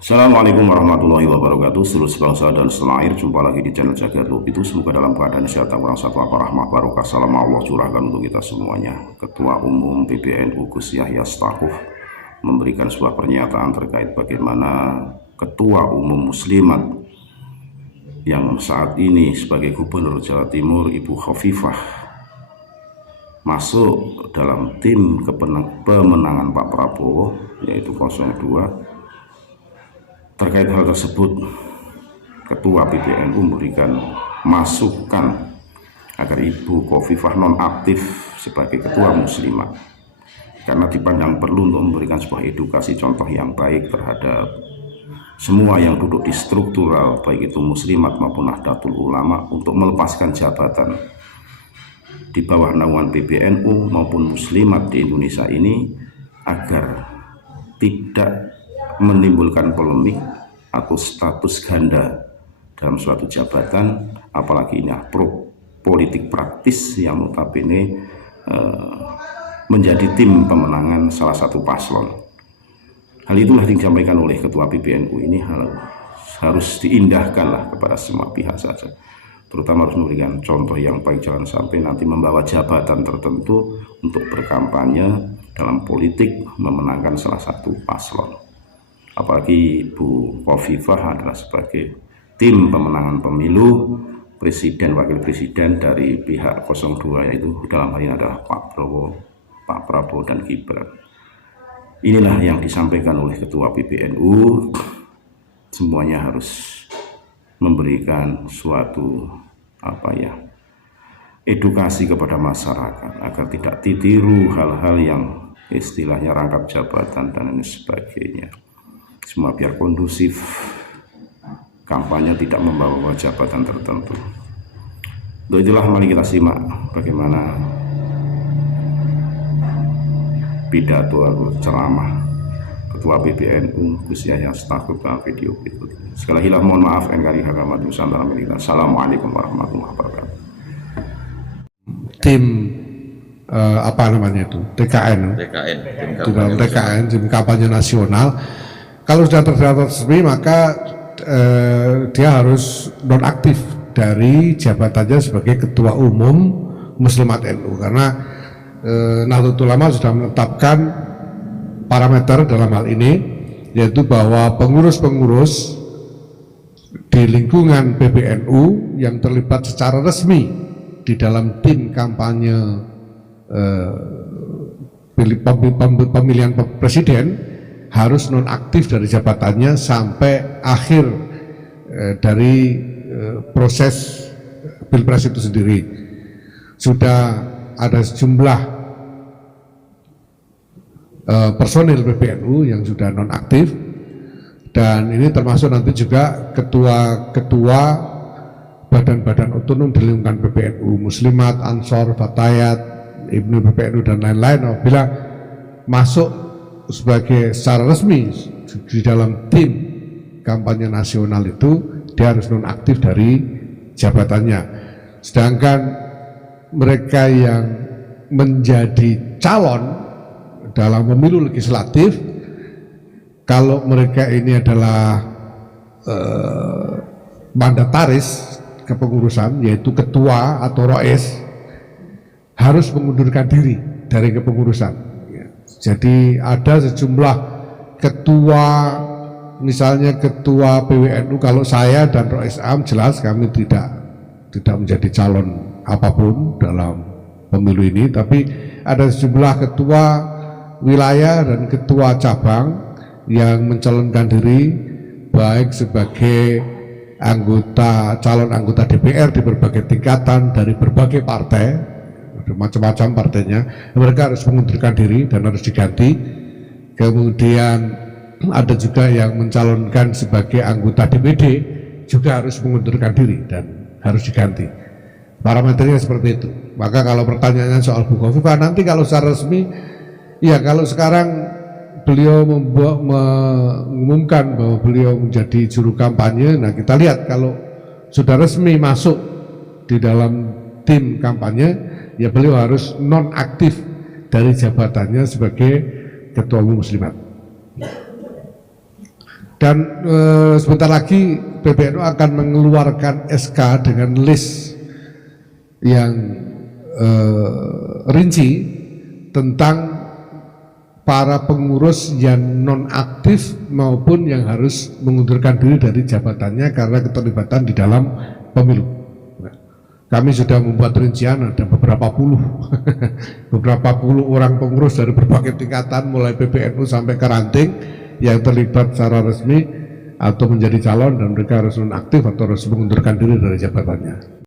Assalamualaikum warahmatullahi wabarakatuh. Seluruh sebangsa dan setanah air, jumpa lagi di channel Jagat Lub itu. Semoga dalam keadaan sehat, kurang satu apa rahmat barokah salam Allah curahkan untuk kita semuanya. Ketua Umum PBNU Gus Yahya Stakuf memberikan sebuah pernyataan terkait bagaimana Ketua Umum Muslimat yang saat ini sebagai Gubernur Jawa Timur, Ibu Khofifah, masuk dalam tim pemenangan Pak Prabowo, yaitu 02. Terkait hal tersebut, Ketua PBNU memberikan masukan agar Ibu Khofifah nonaktif sebagai Ketua Muslimat, karena dipandang perlu untuk memberikan sebuah edukasi contoh yang baik terhadap semua yang duduk di struktural, baik itu Muslimat maupun Nahdlatul Ulama, untuk melepaskan jabatan di bawah naungan PBNU maupun Muslimat di Indonesia ini, agar tidak menimbulkan polemik atau status ganda dalam suatu jabatan, apalagi ini politik praktis yang notabene menjadi tim pemenangan salah satu paslon. Hal itulah yang disampaikan oleh Ketua PBNU ini harus diindahkanlah kepada semua pihak saja, terutama harus memberikan contoh yang baik, jangan sampai nanti membawa jabatan tertentu untuk berkampanye dalam politik memenangkan salah satu paslon. Apalagi Ibu Khofifah adalah sebagai tim pemenangan pemilu presiden wakil presiden dari pihak 02, yaitu dalam hal ini adalah Pak Prabowo dan Gibran. Inilah yang disampaikan oleh Ketua PBNU. Semuanya harus memberikan suatu edukasi kepada masyarakat agar tidak ditiru hal-hal yang istilahnya rangkap jabatan dan lain sebagainya. Semua biar kondusif, kampanye tidak membawa jabatan tertentu. Untuk itulah mari kita simak bagaimana pidato atau ceramah Ketua PBNU Gus Yahya Stakuf dalam video berikut ini. Sekali lagi mohon maaf NKRI Hakamat Nusantara Amerika. Assalamualaikum warahmatullahi wabarakatuh. Tim TKN, tim kampanye nasional. Kalau sudah terdaftar resmi, maka dia harus nonaktif dari jabatannya sebagai Ketua Umum Muslimat NU, karena Nahdlatul Ulama sudah menetapkan parameter dalam hal ini, yaitu bahwa pengurus-pengurus di lingkungan PBNU yang terlibat secara resmi di dalam tim kampanye pemilihan presiden harus nonaktif dari jabatannya sampai akhir dari proses pilpres itu sendiri. Sudah ada sejumlah personil PBNU yang sudah nonaktif, dan ini termasuk nanti juga ketua-ketua badan-badan otonom di lingkungan PBNU, Muslimat, Ansor, Fatayat, Ibnu PBNU dan lain-lain, apabila masuk sebagai secara resmi di dalam tim kampanye nasional itu, dia harus nonaktif dari jabatannya. Sedangkan mereka yang menjadi calon dalam pemilu legislatif, kalau mereka ini adalah mandataris kepengurusan, yaitu ketua atau rois, harus mengundurkan diri dari kepengurusan. Jadi ada sejumlah ketua, misalnya ketua PWNU, kalau saya dan Rois Am jelas kami tidak menjadi calon apapun dalam pemilu ini, tapi ada sejumlah ketua wilayah dan ketua cabang yang mencalonkan diri baik sebagai calon anggota DPR di berbagai tingkatan dari berbagai partai, macam-macam partainya, mereka harus mengundurkan diri dan harus diganti. Kemudian ada juga yang mencalonkan sebagai anggota DPD, juga harus mengundurkan diri dan harus diganti. Parameternya seperti itu. Maka kalau pertanyaannya soal Bu Khofifah, nanti kalau secara resmi, ya kalau sekarang beliau mengumumkan bahwa beliau menjadi juru kampanye, nah kita lihat kalau sudah resmi masuk di dalam tim kampanye, ya beliau harus nonaktif dari jabatannya sebagai Ketua Umum Muslimat. Dan sebentar lagi PBNU akan mengeluarkan SK dengan list yang rinci tentang para pengurus yang non-aktif maupun yang harus mengundurkan diri dari jabatannya karena keterlibatan di dalam pemilu. Nah, kami sudah membuat rincian, ada beberapa puluh orang pengurus dari berbagai tingkatan mulai PBNU sampai ke ranting yang terlibat secara resmi atau menjadi calon, dan mereka harus non-aktif atau harus mengundurkan diri dari jabatannya.